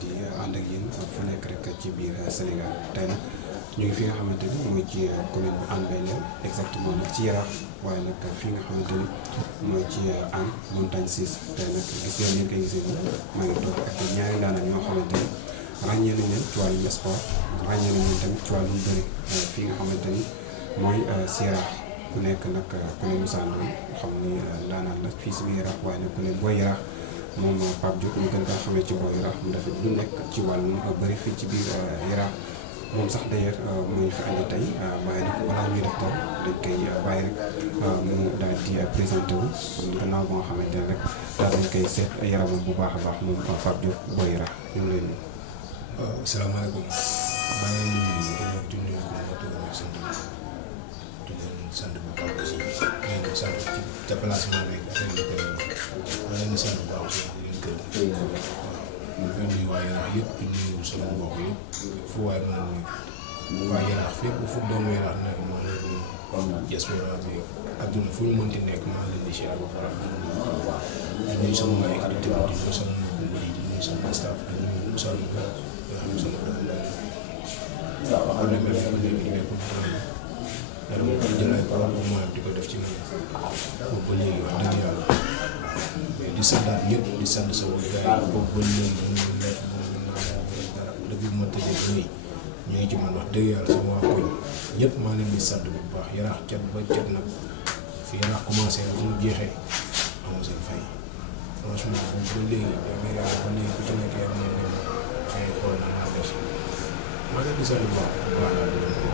di ànd ak yéen fu nekk rek ci biir Sénégal tey nag ñu ngi fi nga xamante ni mooy ci commune bu Hann Bel-Air exactement nag ci Yaraax waaye nag fi nga xamante ni mooy ci Hann Montagne 6 tey nag gis ngeen ni koy gisee nii maa ngi toog ak ñaari ndaanaan ñoo xamante ni ràññee nañ leen ci wàllum sport ràññee nañ leen tamit ci wàllum bëri fi nga xamante ni mooy si Yaraax ku nekk nag ku ne Moussa Ndoye xam ni ndaanaan la fii si biir Yaraax waaye nag ku ne Boy Yaraax moom Pape Diop ñu gën kaa xamee ci Boy Yaraax mu def lu nekk ci wàllum bëri fii ci biir Yaraax moom sax d'ailleurs mooy fi andi tey waaye nag balaa ñuy def dara dañ koy bàyyi rek mu daal di présenté wu gannaaw ba nga xamante ne rek daal dañ koy seet yaramam bu baax a baax moom Pape Diop Boy Yaraax ñu ngi lay nuyu. waaw salaamaaleykum maa ngi leen di nuyu di sant bu baax aussi di leen sant ci déplacement bi ak leen di gërëm maa leen di sant bu baax aussi di leen gërëm waaw di nuyu waa Yaraax yëpp di nuyu sama mbokk yëpp fu waay mën a nuyu waa Yaraax fépp fu doomu Yaraax nekk maa leen di nuyu diaspora bi adduna fu ñu mënti nekk maa leen di siyaar bu baax di nuyu sama waa équipe di nuyu sama mbokk yi di nuyu sama staff di nuyu Moussa Ndoye nga xam ne sama waaw xam ne mel ni léegi nekkul dara mu jël ay parole bu mooy di ko def ci man boobu ba léegi wax dëgg yàlla di santaat ñëpp di sant sama gars yi boobu ba léegi ñu nekk dara depuis bu ma tëjee ba léegi ñu ngi ci man wax dëgg yàlla sama waa koñ ñëpp maa leen di sant bu baax Yaraax cat ba cat nag fi Yaraax commencé fu mu jeexee amoo seen fay franchement boobu ba léegi da ngay yàlla ba léegi ku ci nekk yaa ngi leen xëy xool na naa def maa leen di sant bu baax daal di leen ko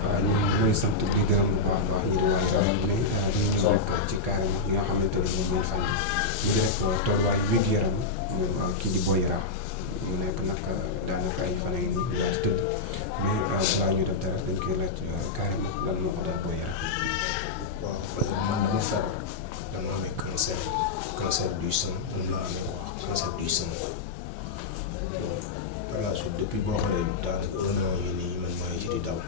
waaw ñun mooy sant di gërëm bu baax a baax ñu di waa Yaraax ne dañu ñëw rek ci carrément li nga xamante ni moom mooy fan ñu di rek tolluwaay wér-gu-yaram moom kii di Boy Yaraax mu nekk nag daanaka ay fan yi nii yaa ci tëdd mais balaa ñu def dara dañ koy laaj carrément lan moo ko dal Boy Yaraax. waaw parce que man dama feebar dama amee cancer du sein moom laa amee wax cancer du sein par la suite depuis boo xoolee daanaka un an yi nii man maa ngi ci di daw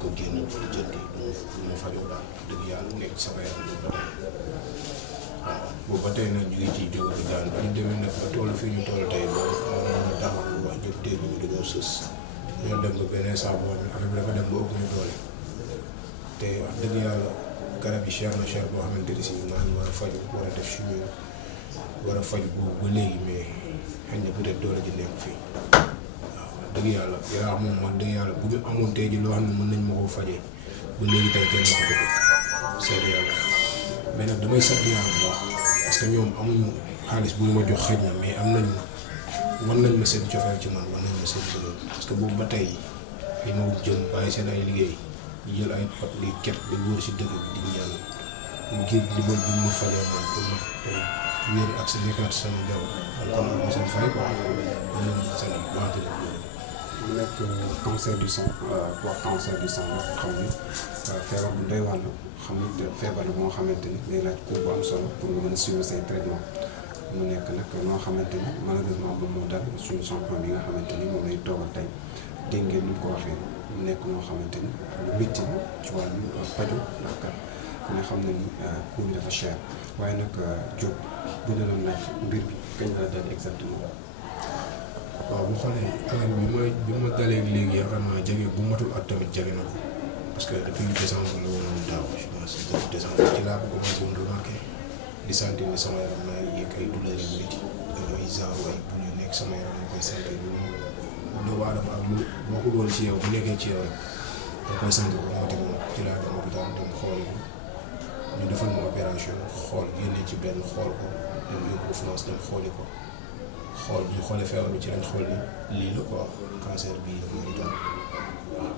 ko génn di jëndi du ma fajoo daal dëgg yàlla nekk sama yaram boobu ba tey nag ñu ngi ciy jóg di daan bu ñu demee nag ba toll fii ñu toll tey ba mën a taxaw wax jot dégg ñu dañoo sës ñoo dem ba beneen saa boo xam ne affaire bi dafa dem ba ëpp ñu doole te wax dëgg yàlla garab yi cher na cher boo xamante ne si maa ngi war a faju war a def chimio war a faju boobu ba léegi mais xëy na peut-être doole ji nekk fii waaw dëgg yàlla Yaraax moom wax dëgg yàlla bu ñu amoon tey ji loo xam ne mën nañ ma koo fajee ba léegi tey kenn wax dëgg seede yàlla mais nag damay sant yàlla bu baax parce que ñoom amuñu xaalis bu ñu ma jox xëy na mais am nañu wan nañ ma seen cofeel ci man wan nañ ma seen bëgg parce que boobu ba tey yi ma jëm bàyyi seen ay liggéey di jël ay pot di ket di wóor si dëkk bi di ñaan ngir dimbal bu ñu ma fajee man pour ma wéer ak sa nekkaat sama jaww kon am na seen fay quoi am nañu seen bu baax di leen mu nekk cancer du sang wax cancer du sang nga xam ni feebar bu doy waar la xam ni feebar la bu nga xamante ni day laaj coût bu am solo pour nga mën a suivre say traitement mu nekk nag loo xamante ni malheureusement moom moo dal suñu champion bi nga xamante ni moom lay toogal tey dégg ngeen ni mu ko waxee mu nekk loo xamante ni lu métti la ci wàllu paju ndax kat ku ne xam na ni coût bi dafa cher waaye nag Diop bu ñu doon laaj mbir bi kañ la dal exactement. waaw bu xoolee affaire bi ma dalee léegi yaakaar naa jege bu matul at tamit jege na ko parce que depuis décembre la woon daaw je pense depuis décembre ci laa ko commencé woon remarqué di sentir ne sama yaram maa ngi yëg ay douleurs yu métti ay genre ay bu ñu nekk sama yaram ma koy sentir doomu aadama ak lu bokkul woon ci yow bu nekkee ci yow rek da koy sentir automatiquement ci laa dem hôpital dem xooli ko ñu defal ma opération xool génne ci benn xool ko dem yóbbu ko France dem xooli ko. xool bu ñu xoolee feebar bi ci lañ xool ni lii la quoi cancer bii moo ñu dal waaw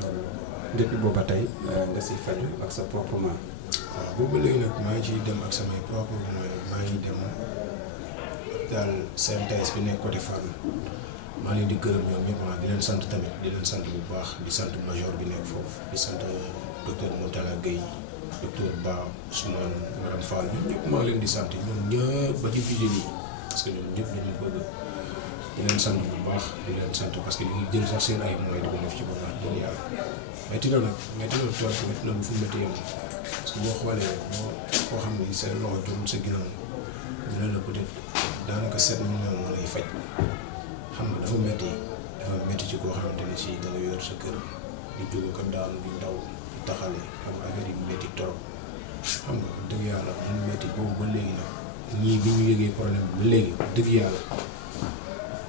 loolu la. depuis booba tey nga si faju ak sa propre main. waaw boobu léegi nag maa ngi ciy dem ak samay propre moyens maa ngi dem daal CMTS bi nekk côté Fann maa leen di gërëm ñoom ñëpp di leen sant tamit di leen sant bu baax di sant major bi nekk foofu di sant docteur Moutala Gueye docteur Ba Ousmane madame Fall ñoom ñëpp maa leen di sant ñoom ñëpp ba ci vigile yi. parce que ñoom ñëpp dañu bëgg di leen sant bu baax di leen sant parce que dañuy jël sax seen ay moyens di ko def ci boppam dëgg yàlla métti na nag métti na trop métti na bu fu métti yem parce que boo xoolee koo xam ne sa loxo jomul sa ginnaaw ñu ne la peut-être 7 millions moo lay faj xam nga dafa métti ci koo xamante ni si da nga yor sa kër di jóg ko daanu di ndaw di taxale xam nga affaire yi métti trop xam nga dëgg yàlla mu métti boobu ba léegi nag ñii bi ñu yëgee problème bi ba léegi dëgg yàlla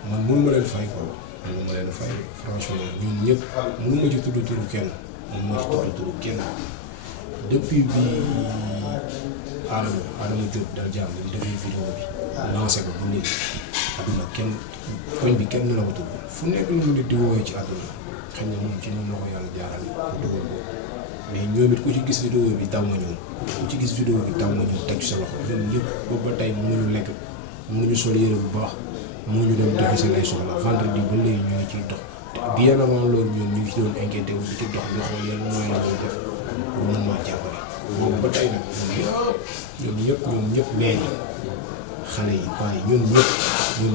man mënu ma leen fay quoi mënu ma leen fay franchement ñun ñëpp mënu ma ci tudd turu kenn mënu ma ci tudd turu kenn depuis bi Adama Diop dal jàmm bi defee vidéo bi lancé ko ba léegi adduna kenn koñ bi kenn la ko tudd fu nekk lu mu nit di woowee ci àdduna xëy na moom ci moom la ko yàlla jaarale ko dugal ko mais ñoom it ku ci gis vidéo bi daw nga ñëw ku ci gis vidéo bi daw nga ñëw teg ci sa loxo ñoom ñëpp boobu ba tey mënuñu lekk mënuñu sol yére bu baax mënuñu dem doxi seen ay soxla vendredi ba léegi ñu ngi ciy dox te bien avant loolu ñoom ñu ngi ci doon inquiété wu di ci dox di xool yan mooy la ñuy def pour mën maa jàppale boobu ba tey nag ñoom ñëpp léegi xale yi paa yi ñoom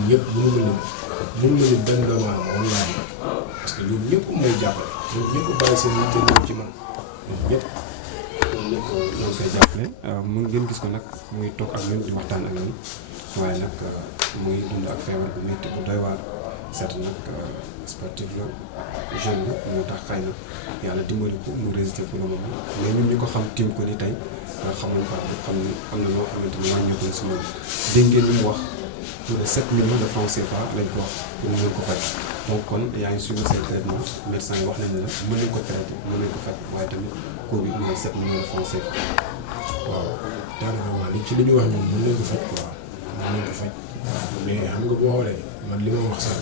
ñëpp mënuma leen benn doomu aadama wallaahi parce que ñoom ñëpp may jàppale ñoom ñëpp bàyyi seen yitte ñëw ci man ñoom ñëpp ñoo koy jàppale mun ngeen gis ko nag muy toog ak ñun di waxtaan ak ñun waaye nag muy dund ak feebar bu métti bu doy waar certes nag sportif la jeune la moo tax xëy na yàlla dimbali ko mu résister pour le moment mais ñun ñu ko xam tim ko ni tey xamuñ ko xam ni am na loo xamante ni wàññeeku na si moom dégg ngeen li mu wax pour 7 millions de francs CFA lañ ko wax pour ñu mën ko faj donc kon yaa ngi suivre seen traitement médecin yi wax nañ la mën nañ ko traité mën nañ ko faj waaye tamit coût bi mooy 7 millions de francs CFA. waaw daanaka waaw li ñu wax ñun mën nañ ko faj quoi mën nañ ko faj mais xam nga boo xoolee man li ma wax sax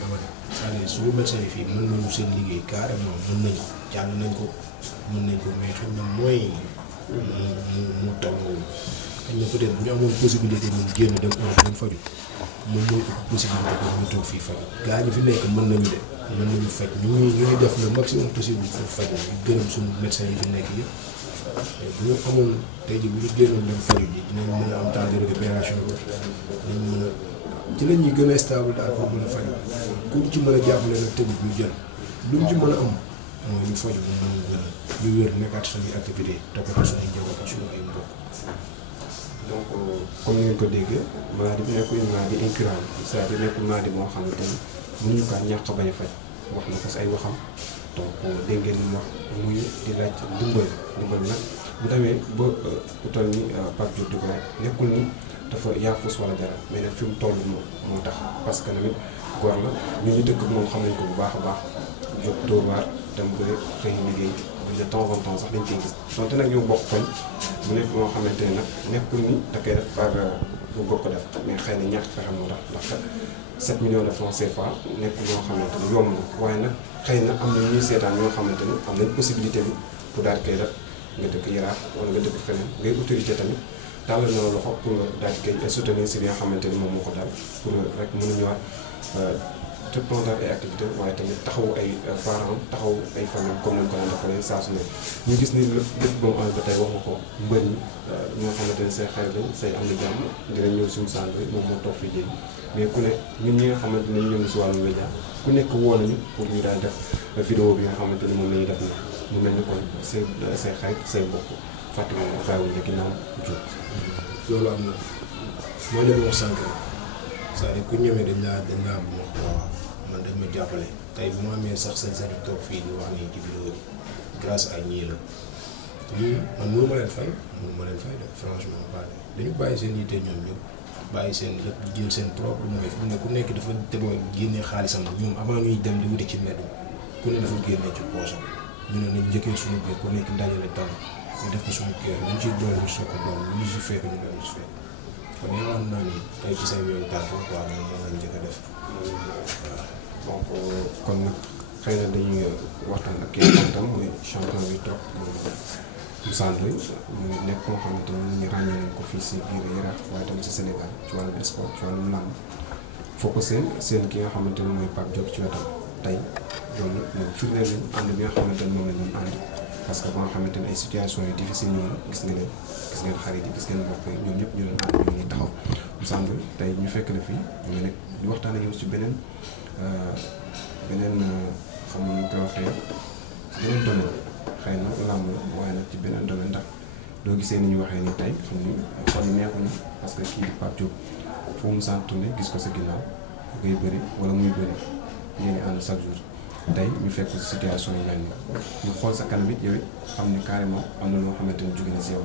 dama ne c'est-à-dire suñu médecin yi fii mën nañu seen liggéey carrément mën nañu jàng nañ ko mën nañ ko mais xam na mooy mu taw xëy na peut-être bu ñu amoon possibilité ñun génn dem faju moom mooy possibilité que ñu toog fii faju gaa ñi fi nekk mën nañu de mën nañu faj ñu ngi def le maximum possible pour faj ñu gërëm suñu médecin yi fi nekk yëpp bu ñu amoon tey jii bu ñu génnoon dem faju ji dinañ mën a am temps de récupération dinañ mën a ci la ñuy gën a stable daal pour mën a faju ku ci mën a jàppale nag tamit ñu jël lu mu ci mën a am mooy ñu faju bu mën a gën ñu wér nekkaat suñuy activité toppatoo suñuy njaboot ak suñu ay mbokk. donc comme ni ngeen ko déggee maladie bi nekkul une maladie incurable c'est-à-dire nekkul maladie moo xamante ni mënuñu kaa ñàkk bañ a faj wax na ko si ay waxam donc dégg ngeen li mu wax muy di laaj dimbal nag bu demee ba bu toll ni Pape Diop di ko laaj nekkul ni dafa yaafus wala dara mais nag fi mu toll moo tax parce que tamit góor la ñu ñu dëkk moom xam nañ ko bu baax a baax jóg dóor waar dem ba xëy liggéey de temps en temps sax dañ koy gis donte nag ñoo bokk koñ mu nekk moo xamante ne nag nekkul ni da koy def par bu bokk def mais xëy na ñàkk pexe moo tax ndax 7 millions de francs CFA nekk ñoo xamante ni yomb na waaye nag xëy na am na ñuy seetaan ñoo xamante ni am nañ possibilité bi pour daal koy def nga dëkk Yaraax wala nga dëkk feneen ngay autorité tamit tàllal na la loxo pour nga daal di koy soutenir si li nga xamante ni moom moo ko daal pour rek mën a ñëwaat reprendre ay activité waaye tamit taxawu ay parents taxawu ay famille comme nañ ko daan defalee saa su ne ñu gis ni lépp ba mu amee ba tey wax nga ko mbër ñi ñoo xamante ne say xarit lañ say am na jàmm dinañ ñëw suñu centre moom moo toog fii jéegi mais ku ne ñun ñi nga xamante ne ñu ñëw si wàllu média ku nekk woo nañu pour ñu daal def vidéo bi nga xamante ni moom la ñuy def na mu mel ni kon say xarit say mbokk fàttali nga bàyyiwuñ la ginnaaw jóg. loolu am na mooy li ma wax sànq c'est-à-dire ku ñëwee dañ laa bu ma waaw man dañ ma jàppale tey bu ma amee sax seen toog fii di wax nii ci vidéo bi grâce à ñii la ñii man mënu ma leen fay de franchement dañu bàyyi seen yitte ñoom ñëpp bàyyi seen lépp di jël seen propre mooy fi mu ne ku nekk dafa teboo génnee xaalisam ñoom avant ñuy dem di wuti ci mbedd ku ne dafa génnee ci poosam ñu ne nañ njëkkee suñu biir ku nekk dajale tam ñu def ko suñu kër ñu ciy doon ñu soog a doon ñu si fekk ñu doon si fekk kon yaakaar naa ni tey ci say yooyu tànk quoi ñoom moo lañ njëkk a def donc kon nag xëy na dañuy waxtaan ak kii tam mooy champion bi toog Moussa Ndoye mu nekk koo xamante ni nit ñi ràññee nañ ko fii si biir Yaraax waaye tamit si Sénégal ci wàllum sport ci wàllum làmb foo ko seen ki nga xamante ni mooy Pape Diop ci wetam tey loolu firndeel nañ ànd bi nga xamante ni moom la ñu ànd parce que ba nga xamante ni ay situation yu difficile ñoom gis nga leen gis ngeen xarit yi gis ngeen mbokk yi ñoom ñëpp ñu leen ànd ñoom ñu taxaw Moussa Ndoye tey ñu fekk la fii ñu nekk di waxtaan ak yow ci beneen xam nga ñu koy waxee beneen domaine xëy na làmb la waaye nag ci beneen domaine ndax doo gisee ni ñu waxee ni tey xam ni xol yi neexuñu parce que kii Pape Diop foo mu sant tourné gis ko sa ginnaaw ngay bëri wala muy bëri ngeen di ànd chaque jour tey ñu fekk situation yi mel nii ñu xool sa kanam it yow it xam ni carrément am na loo xamante ni jóge na si yow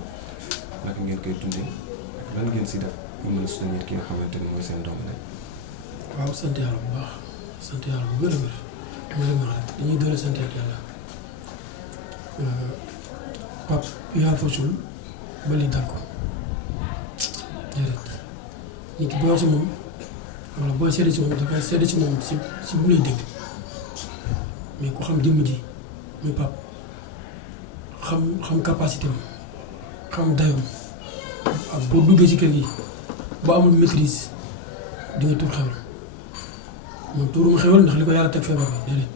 naka ngeen koy dundee ak lan ngeen si def ñu mën a soutenir ki nga xamante ni mooy seen doom ne. waaw sant yàlla bu baax sant yàlla bu wér a wér mooy li ma wax rek dañuy doole sant yàlla Pape yaa fa suul ba li dal ko déedéet nit ki boo wax si moom wala booy seede si moom dafay seede si moom si bu lay dégg mais ku xam jëmm ji muy Pape xam capacité am xam dayoom ak boo duggee ci kër gi boo amul maîtrise di nga tur xewal man tuuruma xewal ndax li ko yàlla teg feebar bi déedéet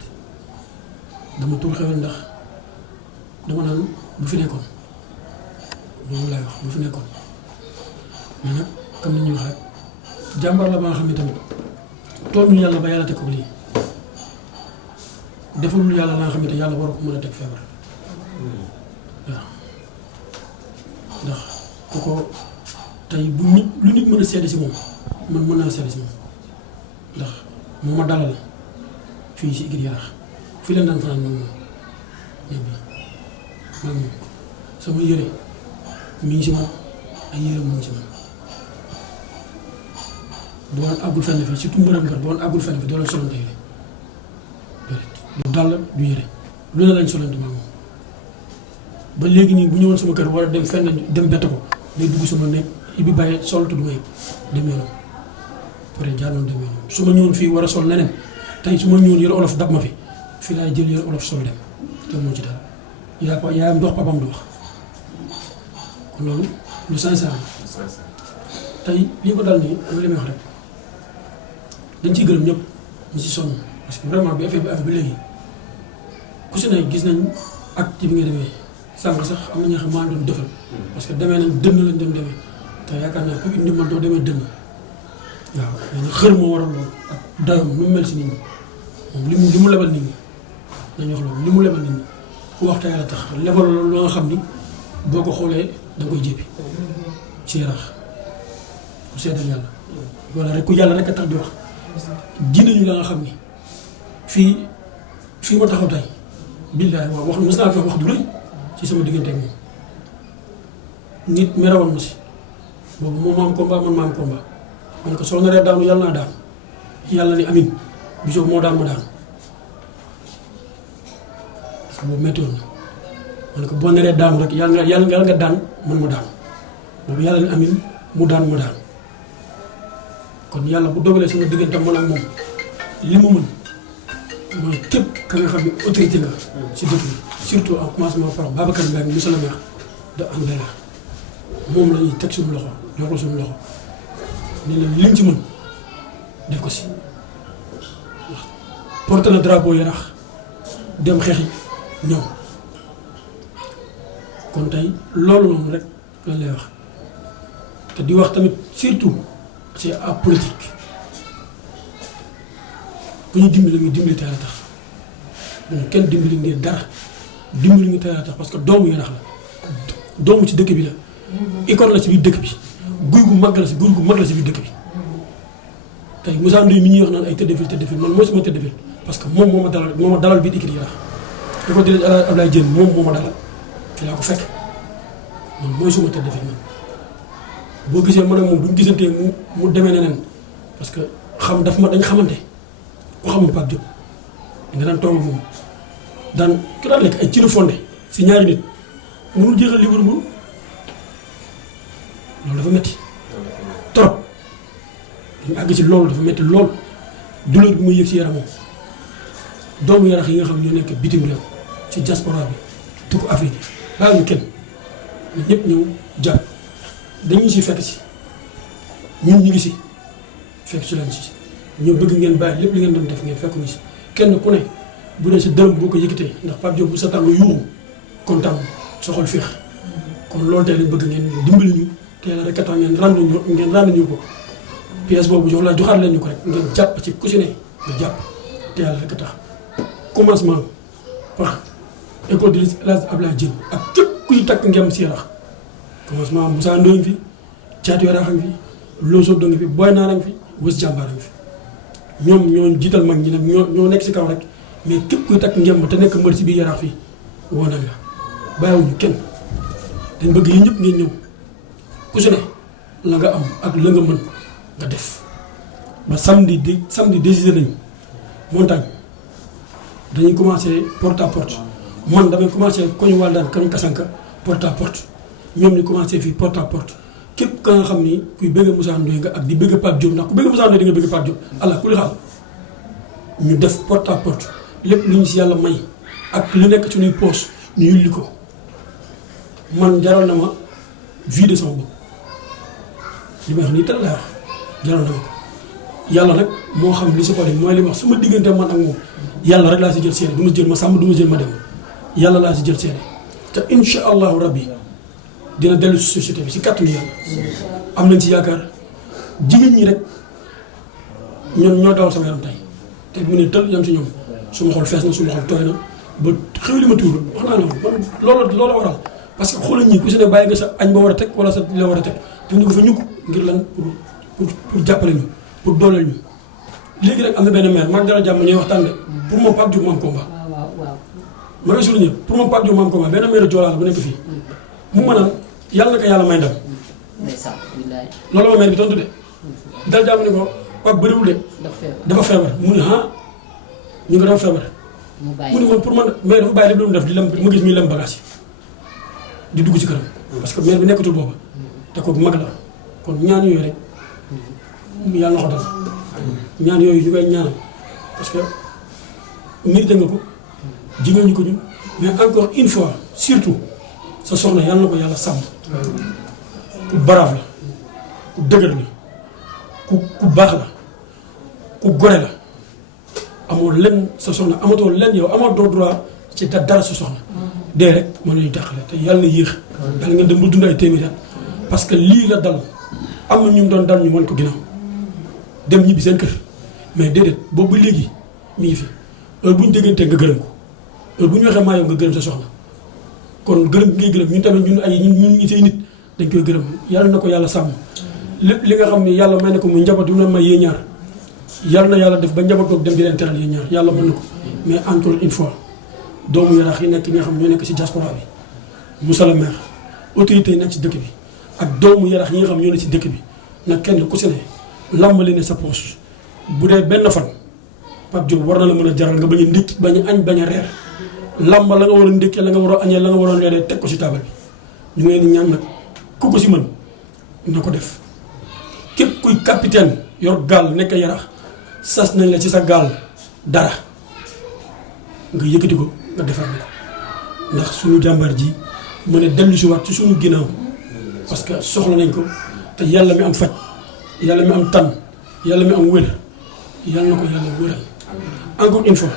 dama tuur xewal ndax dama naan bu fi nekkoon loolu laay wax bu fi nekkoon mais nag comme ni ñuy wax rek jàmbar la ba nga xam ne tamit tooñul yàlla ba yàlla teg ko lii defalul yàlla la nga xam ne yàlla war ko mën a teg feebar waaw ndax ku ko tey bu nit lu nit mën a seede si moom man mën naa seede si moom ndax moo ma dalal fii si Igri Yaraax fii leen daan fanaan moom néeg bi man moom sama yére mi ngi si man ay yére mu ngi si man bu woon àggul fenn fii surtout mbërëm kër bu woon àggul fenn fii doo leen solante yére du dàll du yére lu ne lañ solante maa moom ba léegi nii bu ñëwoon sama kër war a dem fenn dem bett ko day dugg sama nekk bi bàyyi sol te du ma yëg demee noonu peut être jaar noonu demee noonu su ma ñëwoon fii war a sol leneen tey su ma ñëwoon yëre olof dab ma fi fii laay jël yëre olof sol dem te moo ci dara yaayam dox papam dox kon loolu lu sincère la tey lii ko dal nii am li may wax rek dañ ciy gërëm ñëpp ñu si sonn parce que vraiment bi affaire bi amee ba léegi ku si ne gis nañ ak ci bi nga demee sànq sax am na ñoo xam maa doon defal parce que demee nañ dënn lañ doon demee te yaakaar naa ku indi man doo demee dënn waaw mais nag xër moo waral loolu ak dayoom nu mu mel si nit ñi moom li mu lebal nit ñi nañ wax loolu li mu lebal nit ñi ku waxta yàlla tax lebal loolu loo nga xam ni boo ko xoolee da nga koy jéppi ci Yaraax ku seddal yàlla wala rek ku yàlla rek a tax di wax ji nañu la nga xam ni fii ma taxaw tey billaay waaw wax mos naa fi wax du rëy ci sama diggante ak moom nit merawoon ma si boobu moom ma am combat man ma am combat man ko soo naree daanu yàlla naa daan yàlla ni amin bisoo moo daan ma daan parce que boobu métti woon na man ko boo naree daanu rek yàlla nga daan man ma daan boobu yàlla ni amin mu daan ma daan kon yàlla bu dogalee sama diggante man ak moom li mu mën mooy képp ka nga xam ne autorité nga si dëkk bi surtout en commencement par Babacar Mbengue monsieur le maire de Hann Bel-Air moom la ñuy teg suñu loxo jox ko suñu loxo ne la liñ ci mën def ko si ndax porté na drapeau Yaraax dem xeexi ñëw kon tey loolu noonu rek lañ lay wax te di wax tamit surtout c'est à politique bu ñu dimbali ñu dimbali te yàlla tax donc kenn dimbali ngir dara dimbali ñu te yàlla tax parce que doomu Yaraax la doomu ci dëkk bi la icône la si biir dëkk bi guy gu mag la si biir dëkk bi tey Moussa Ndoye mi ñuy wax naan ay tëdd fil man mooy sama tëdd fil parce que moom moo ma dalal biir Igri Yaraax da ko déglu Ablaye Diène moom moo ma dalal fi laa ko fekk man mooy suma tëdd fil man boo gisee man ak moom bu ñu gisantee mu demee neneen parce que dañ xamante ku xamul Pape Diop nga daan toog moom daan ki daan lekk ay ciri fonde si ñaari nit mënul jeexal livre bu loolu dafa métti trop dañu àgg ci loolu dafa métti lool douleur bi muy yëg si yaramam doomu Yaraax yi nga xam ñoo nekk bitim réew ci diaspora bi tukku Afrique yi bàyyi ñu kenn ñëpp ñëw jàpp dañuy si fekk si ñun ñu ngi si fekk ci leen si ñoo bëgg ngeen bàyyi lépp li ngeen doon def ngeen fekk ñu si kenn ku ne bu dee sa dërëm boo ko yëkkatee ndax Pape Diop bu sa tàng yuuxu kontaan sa xol féex kon loolu tey lañ bëgg ngeen dimbali ñu te yàlla rek a tax ngeen rendre ñu ko pièce boobu joxaat leen ñu ko rek ngeen jàpp ci ku si ne nga jàpp te yàlla rek a tax commencement par école de l'Elhadji Abdoulaye Diène ak képp kuy takk ngem si Yaraax commencement Moussa Ndoye fi Thiatou Yaraax fi Loso da nga fi Boy Naar a ngi fi Wës Jàmbaar a ngi fi ñoom ñoo jiital mag ñi nag ñoo nekk si kaw rek mais képp kuy takk ngemb te nekk mbër si biir Yaraax fii woo nañ la bàyyiwuñu kenn dañ bëgg yi ñëpp ngeen ñëw ku si ne la nga am ak la nga mën nga def ba samedi décidé nañu montagne dañuy commencé porte à porte man damay commencé koñu Waldaan koñu Kasanka porte à porte ñoom ñu commencé fii porte à porte képp ka nga xam ni kuy bëgg Moussa Ndoye nga ak di bëgg Pape Diop ndax ku bëgg Moussa Ndoye di nga bëgg Pape Diop allah ku li xaal ñu def porte à porte lépp lu ñu si yàlla may ak lu nekk suñuy poche ñu yulli ko man jaral na ma vie de sama bopp li may wax nii tel laa wax jaral na ma ko yàlla nag moo xam li si xol yi mooy li ma wax su ma diggante man ak moom yàlla rek laa si jël seede du ma jël ma sàmm du ma jël ma dem yàlla laa si jël seede te incha allahu rabbi dina dellu si société bi si kàttanu yàlla am nañ si yaakaar jigéen ñi rek ñoo dawal sama yaram tey te mu ne tël yam si ñoom suma xol fees na suma xol tooy na ba xew li ma tuur wax naa ne man loolu waral parce que xoolal ñii ku si ne bàyyi nga sa añ ba war a teg wala sa li la war a teg te ñu ko fa ñukk ngir lan pour jàppale ñu pour dooleel ñu léegi rek am na benn maire mag dara jàmm ñuy waxtaan de pour moom Pape Diop mu am combat ma nga souligné pour moom Pape Diop mu am combat benn maire Joolaa la bu nekk fii mu mën a yàlla na ko yàlla may ndam loolu ma maire bi tontu de dara jàmm ne ko Pape bëriwul de dafa feebar mu ne ah ñu ngi doon feebar mu ne man pour man maire dafa bàyyi lépp lu mu def di lem ma gis muy lem bagage yi di dugg ci këram parce que maire bi nekkatul booba te kooku mag la kon ñaan yooyu rek yàlla na ko dal ñaan yooyu ñu koy ñaanal parce que mérité nga ko jigéen ñi ko ñun mais encore une fois surtout sa soxna yàlla na ko yàlla sàmm ku brave la ku dëgër la ku baax la ku gore la amoo lenn sa soxna amatoo lenn yow amatoo droit ci dara sa soxna dee rek mën nañu tàqale te yàlla na yéex yàlla ngeen dem ba dund ay téeméeri at parce que lii la dal am na ñu doon dal ñu wan ko ginnaaw dem ñibbi seen kër mais déedéet boobu ba léegi mi ngi fi heure bu ñu déggantee nga gërëm ko heure bu ñu waxee maa yow nga gërëm sa soxna kon gërëm ngay gërëm ñun tamit ñun ñi say nit dañ koy gërëm yàlla na ko yàlla sàmm lépp li nga xam ne yàlla may na ko muy njaboot yu mu leen may yee ñaar yàlla na yàlla def ba njaboot boobu dem di leen teral yee ñaar yàlla mën na ko mais encore une fois doomu Yaraax yi nekk ñi nga xam ñoo nekk ci diaspora bi monsieur le maire autorité yi nekk ci dëkk bi ak doomu Yaraax yi nga xam ñoo nekk ci dëkk bi nag kenn ku si ne làmbali ne sa poche bu dee benn fan Pape Diop war na la mën a jaral nga bañ a ndékki bañ a añ bañ a reer làmb la nga war a ndékkee la nga war a añee la nga waroon reeree teg ko ci taabal bi ñu ngi leen di ñaan nag ku ko si mën na ko def képp kuy capitaine yor gaal nekk Yaraax sas nañ la ci sa gaal dara nga yëkkati ko nga defar ko ndax suñu jàmbaar ji mën a dellu si waat ci suñu ginnaaw parce que soxla nañ ko te yàlla mi am faj yàlla mi am tànn yàlla mi am wér yàlla na ko yàlla wéral encore une fois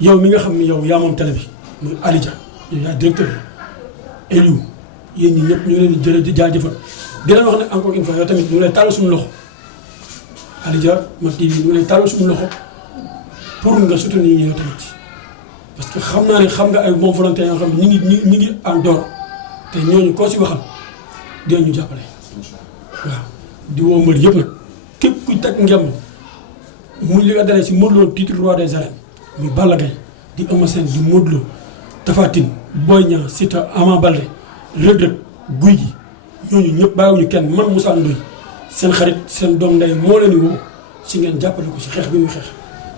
yow mi nga xam ne yow yaa moom télé bi muy Alidia yow yaa directeur Eliou yéen ñi ñëpp ñu ngi leen di jërë di jaajëfal di leen wax ne encore une fois yow tamit ñu ngi lay tàllal suñu loxo Alidia Mak TV ñu ngi lay tàllal suñu loxo pour nga soutenir ñu yow tamit parce que xam naa ne xam nga ay bons volontaires yoo xam ne ñi ngi en dehors te ñooñu koo si waxal dinañu jàppale waaw di woo mbër yëpp nag képp kuy teg ngemb muy li nga dalee si Modou Lo titre roi des arènes muy Balla Gaye di Eumeu Sène di Modou Lo Tapha Tine Boy Niang Siteu Ama Baldé Reug Reug Gouye Gui ñooñu ñëpp bàyyiwuñu kenn man Moussa Ndoye seen xarit seen doom ndey moo leen di woo si ngeen jàppale ko si xeex bi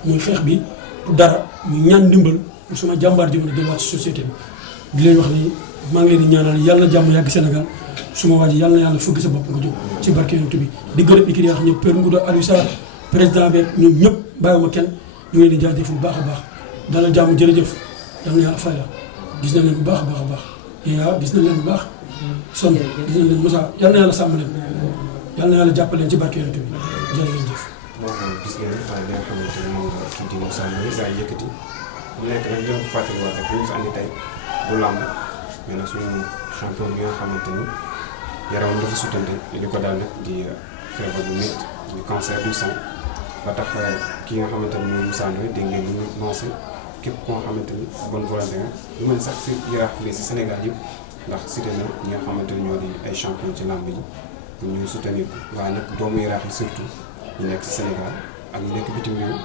muy xeex bi pour dara muy ñaan ndimbal pour suma jàmbaar ji mën a delluwaat si société bi di leen wax ni maa ngi leen di ñaanal yàlla na jàmm yàgg Sénégal suma waa ji yàlla na yàlla fëgg sa bopp nga jóg ci barke Yonent bi di gërëm ikir Yaraax ñëpp Père Ngouda Aliou Sarr président beeg ñoom ñëpp bàyyiwuma kenn ñu ngi leen di jaajëf bu baax a baax dalal jàmm jërëjëf yal na yàlla fay la gis nañ leen bu baax a baax a baax yaa gis nañ leen bu baax son gis nañ leen Moussa yal na yàlla sàmm leen yal na yàlla jàppale leen ci barke Yonent bi jërë ngeen jëf. moom gis ngeen li nga xamante ni moom kii di Moussa Ndoye gaa yi yëkkati mu nekk nag ñoo ko fàttaliwaat rek ñu fi andi tey du làmb mais nag suñu champion bi nga xamante ni yaramam dafa sutante li ko daal nag di feebar bu métti di cancer du sein ba tax ki nga xamante ni mooy Moussa Ndoye dégg ngeen ñu lancé képp koo xamante ni bonne volonté nga lu mel sax si Yaraax fii si Sénégal yëpp ndax cité na ñi nga xamante ni ñoo di ay champion ci làmb ji pour ñu soutenir ko waaye nag doomu Yaraax yi surtout ñu nekk ci Sénégal ak ñu nekk bitim réew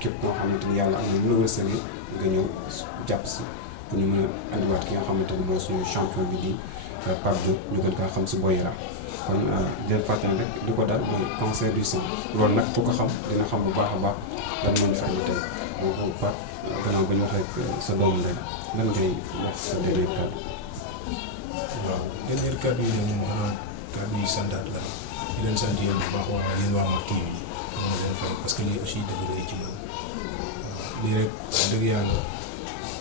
képp koo xamante ni yàlla am na lu la wërsëgee nga ñëw jàpp si pour ñu mën a andiwaat ki nga xamante ni mooy suñu champion bi di Pape Diop ñu gën kaa xam si Boy Yaraax kon di leen fàttali rek di ko dal mooy cancer du sein loolu nag ku ko xam dina xam bu baax a baax lan moo ñu fi andi tey donc Pape gannaaw ba ñu wax rek sa doomu ndey lan ngay wax sa dernier kàddu. waaw dernier kàddu yi moom xanaa kàddu yi santaat la di leen sant yéen bu baax waaye yéen waa Mak TV am na leen fay parce que lii aussi dafa rëy ci man waaw lii rek dëgg yàlla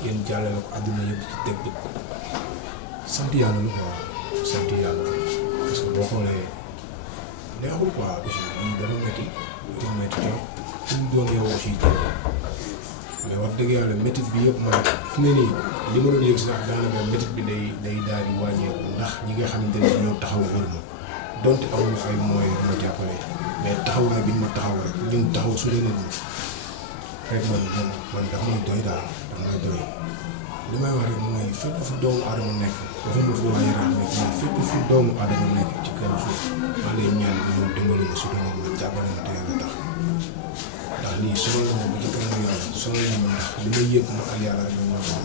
yéen jàllale ko àdduna yëpp ci teg bi sant yàlla lu quoi sant yàlla parce que boo xoolee neexul quoi aussi lii dafa métti dafa métti trop fu mu doon yow aussi ci mais wax dëgg yàlla métit bi yëpp man fi ne nii li ma doon yëg sax daanaka métit bi day daal di wàññeeku ndax ñi nga xamante ne ñoo taxaw wër ma donte amuñu ay moyens yu ma jàppale mais taxawaay bi ñu ma taxaw rek ñun taxaw su leen rek man dafa may doy daal dafa may doy li may wax rek mooy fépp fu doomu aadama nekk waxuma fu waa Yaraax nekk mais fépp fu doomu aadama nekk ci kaw suuf maa ngi leen ñaan ñoom dimbali ma su doon ma jàppale ma te yàlla tax ndax lii sonal na ma ba ci kanam yàlla sonal na ma ndax li may yëg ma ak yàlla rek la ñu waaw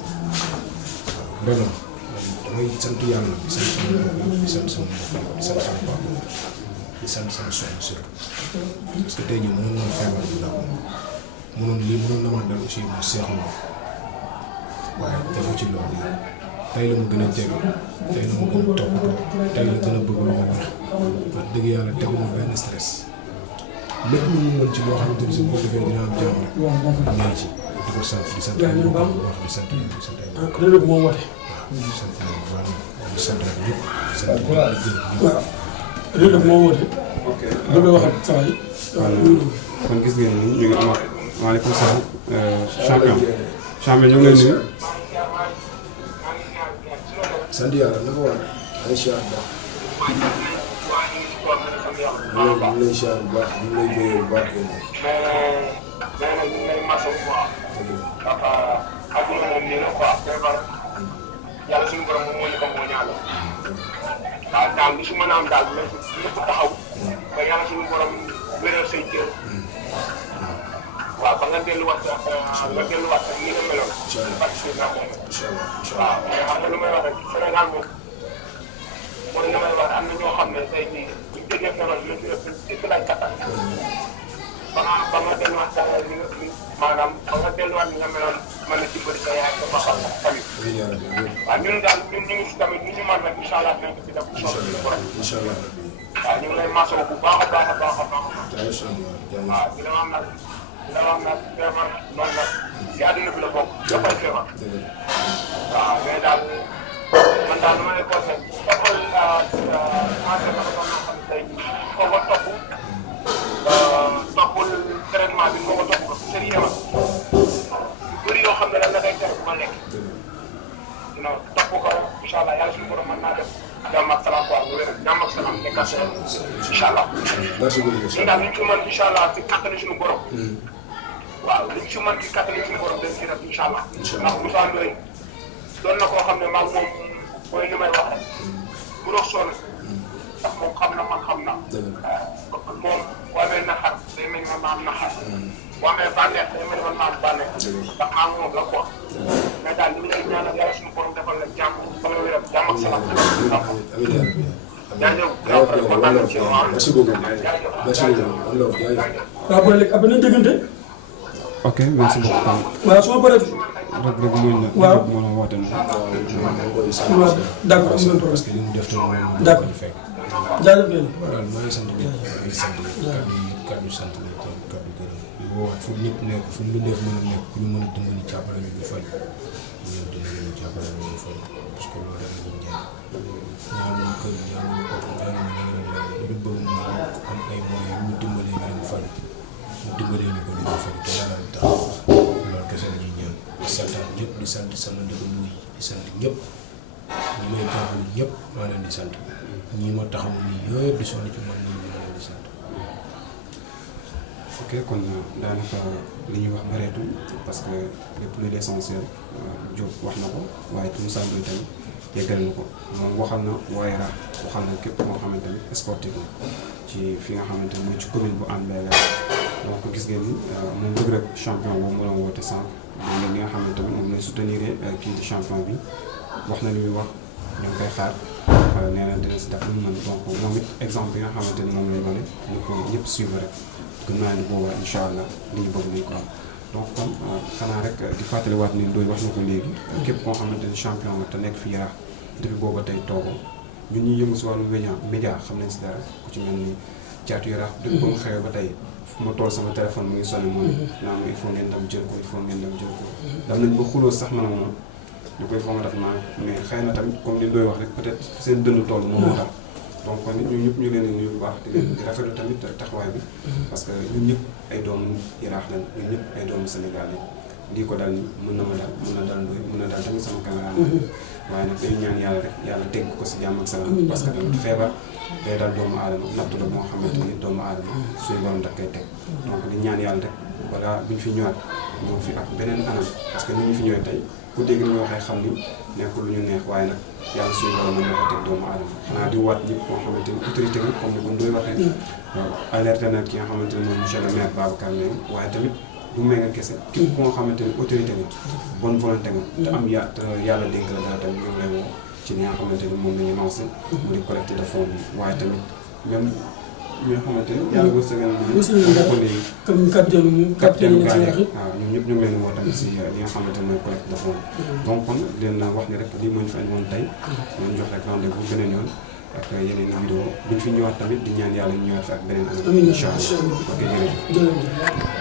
vraiment damay sant yàlla di sant sama mbokk di sant sama mbokk di sant sama papa di sant sama soxna surtout parce que tey jii mënoon na ma feebar bi ndax mënoon na ma dal aussi mu seexlu waaye defu ci loolu yëpp tey la mu gën a jege tey la mu gën a toppatoo tey la gën a bëgg lu ko wax wax dëgg yàlla tegu ma benn stress lépp lu mu mën ci loo xamante ni si boo defee dina am jàmm rek ñëw ci di ko sant di sant ay mbokk bu baax di sant yàlla di sant ay mbokk. Reug moo woote. waaw di sant yàlla bu baax di sant ñëpp di sant ñëpp di gërëm ñëpp. waaw Reug moo woote. ok bëgg a wax ak saa yi. kon gis ngeen ni ñu ngi am waaleykum salaam champion ñu ngi lay nuyu. sant yàlla na ko war ay siyaar bu baax ñu ngi lay siyaar bu baax ñu ngi lay jógee bu baax yéen mais nag ñu ngi lay masawu quoi. parce que adduna moom nii la quoi feebar yàlla suñu borom moom moo ñu ko moo ñaale. waaw daal li su mën a am daal lépp taxaw ba yàlla suñu borom wéral say cër. waaw ba nga delluwaat sax ni nga meloon. incha allah parce que naa ko incha allah waaw mais xam nga lu may wax rek Sénégal moom mooy li may wax am na ñoo xam ne tey jii buñ déggee feebar bi lépp lépp laaj kattan. ba nga delluwaat sax li nga maanaam ba nga delluwaat ni nga meloon mën na dimbali sa yaay ba xam ak tamit. waaw ñun daal ñun ñu ngi si tamit ñu mën nag incha allah dinañ ko si def. incha allah waaw ñu ngi lay masawu bu baax a baax a baax a baax. jaajëf waaw dina am nag feebar noonu nag si àdduna bi la bokk dafay feebar. waaw mais daal man daal lu ma lay conseillé toppal cancer dafa doon loo xam ne tey jii foo ko toppul traitement bi foo ko topp ko sérieux bëri yoo xam ne dañ la koy tere bu ma lekk. non topp ko incha allah yàlla suñu borom mën naa def jàmm ak salaam quoi wala jàmm ak salaam nekk ak incha allah. merci beaucoup ñun daal li ñu ci mën incha allah ci kattanu suñu borom. waaw li ñu ci mën ci kattanu suñu borom dañ ciy def incha allah. ndax Moussa Ndoye doon na koo xam ne maag moom mooy li may wax rek bu doon sonn ndax moom xam na man xam na. moom boo amee naxar day mel ni man naxar. boo amee bànneex day mel ni man maa am bànneex. ndax maa ngi moom la quoi. mais daal li ñu lay ñaanal yàlla suñu borom defal la jàmm ba nga wéram jàmm ak salaam. jaajëf kontaan nañ ci waaw. merci beaucoup merci beaucoup. waaw booy léegi après nañ déggante. ok merci beaucoup. waaw su ma paree. Reug Reug mooy na. waaw Reug moo la woote na. waaw d'accord am na parce que li mu def tamit moom d'accord ñu fekk. jaajëf ngeen. waaw maa ngi sant ñëpp maa ngi sant ñëpp kàddu sant la toog kàddu gërëm di woowaat fu ñëpp nekk fu mu def mën a nekk ku ñu mën a dimbali jàppale ñu ñu faj ñëw dina ñu jàppale ñu ñu faj parce que loolu rek la ñuy ñaan ñaanuñu kër ñaanuñu oto ñaanuñu leneen leneen lu bëgg mu am ay moyens yu ñu dimbalee ñu leen faj ñu dimbalee ñu ko ñu faj te yàlla tax loolu kese la ñuy ñaan di santaat ñëpp di sant sama dëkkandoo yi di sant ñëpp ñi may jàppale ñëpp maa leen di sant ñi ma taxawu nii yëpp di sonn ci man nii ñu leen di sant. ok kon daanaka li ñuy wax bëreetul parce que lépp luy l'essentiel Diop wax na ko waaye tout Moussa Ndoye tamit yeggal na ko moom waxal na waaye rax waxal na képp moo xamante ni sportif la ci fi nga xamante ni mooy ci commune bu Hann Bel-Air donc gis ngeen ni moom Reug Reug champion boobu mu doon woote sànq dégg ngeen li nga xamante ni moom lay soutenir kii di champion bi wax na li muy wax ñu ngi koy xaar nee na dina si def lu mu mën donc moom it exemple bi nga xamante ni moom lay wane ni ko ñëpp suivre rek gën naa ni boobaa incha allah li ñu bëgg nañ ko am donc kon xanaa rek di fàttaliwaat ni Ndoye wax na ko léegi képp koo xamante ni champion nga te nekk fii Yaraax depuis booba tey toogoo ñun ñuy yëngu si wàllu média xam nañ si dara ku ci mel ni Caatu Yaraax depuis ba mu xewee ba tey fu ma toll sama téléphone mu ngi sonné moom naa ma il faut ngeen dem jël ko il faut ngeen dem jël ko dam nañ ba xuloo sax man ak moom ñu koy foog nga def naa mais xëy na tamit comme li Ndoye wax rek peut-être seen dënn toll moom moo tax donc kon nit ñun ñëpp ñu leen di nuyu bu baax di leen di rafetlu tamit taxawaay bi parce que ñun ñëpp ay doomu Yaraax lañ ñun ñëpp ay doomu Sénégal lañ lii ko dal ni mën na ma dal mën na dal Ndoye mën na dal tamit sama caméra waaye nag dañu ñaan yàlla rek yàlla teg ko si jàmm ak salaam parce que tamit feebar day dal doomu aadama nattu la moo xamante ni doomu aadama suñu borom da koy teg donc di ñaan yàlla rek balaa buñ fi ñëwaat ñëw fi ak beneen anam parce que ni ñu fi ñëwee tey ku dégg ni ñu waxee xam ni nekkul lu ñu neex waaye nag yàlla suñu borom mën na ko teg doomu aadama xanaa di waat ñëpp koo xamante ni autorité nga comme ni ko Ndoye waxee alerté na ki nga xamante ni mooy monsieur le maire Babacar Mbengue waaye tamit du may nga kese képp koo xamante ni autorité nga bonne volonté nga te am yàlla dénk la dara tamit ñoom lay woo ci li nga xamante ni moom la ñu lancé mu di collecte de fonds bi waaye tamit même ñi nga xamante ni yàlla wërsëgal na ko léegi comme capitaine gaa yi waaw ñun ñëpp ñu ngi leen di woo tamit si li nga xamante ni mooy collecte de fonds donc kon leen wax ni rek lii moo ñu fi andi woon tey ñu jox rek rendez-vous beneen yoon ak yeneen vidéo bu ñu fi ñëwaat tamit di ñaan yàlla ñu ñëwaat fi ak beneen année incha allah ok jërëjëf